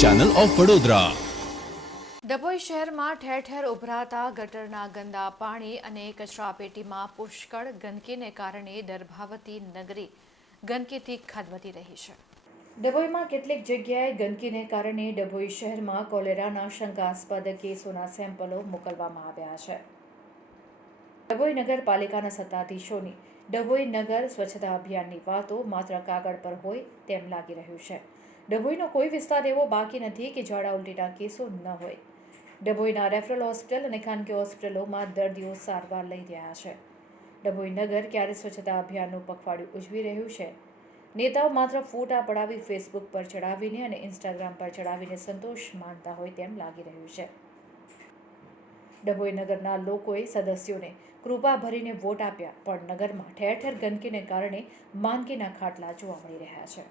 Channel of Vadodara. Dabhoi શહેરમાં ઠેર ઠેર ઉભરાતા ગટરના ગંદા પાણી અને કચરાપેટીમાં પુષ્કળ ગંદકીને કારણે દર્ભાવતી નગરી ગંદકીથી ખદબદી રહી છે। ડભોઈમાં કેટલીક જગ્યાએ ગંદકીને કારણે ડભોઈ શહેરમાં કોલેરાના શંકાસ્પદ કેસોના સેમ્પલો મોકલવામાં આવ્યા છે। ડભોઈ નગરપાલિકાના સત્તાધીશોની ડભોઈ નગર સ્વચ્છતા અભિયાનની વાતો માત્ર કાગળ પર હોય તેમ લાગી રહ્યું છે। ડભોઈનો કોઈ વિસ્તાર એવો બાકી નથી કે ઝાડા ઉલટીના કેસો ન હોય। ડભોઈના રેફરલ હોસ્પિટલ અને ખાનગી હોસ્પિટલોમાં દર્દીઓ સારવાર લઈ રહ્યા છે। ડભોઈ નગર ક્યારે સ્વચ્છતા અભિયાનનું પખવાડિયું ઉજવી રહ્યું છે? નેતાઓ માત્ર ફોટા પડાવી ફેસબુક પર ચડાવીને અને ઇન્સ્ટાગ્રામ પર ચડાવીને સંતોષ માનતા હોય તેમ લાગી રહ્યું છે। ડભોઈ નગરના લોકોએ સદસ્યોને કૃપા ભરીને વોટ આપ્યા, પણ નગરમાં ઠેર ઠેર ગંદકીને કારણે માંદગીના ખાટલા જોવા મળી રહ્યા છે।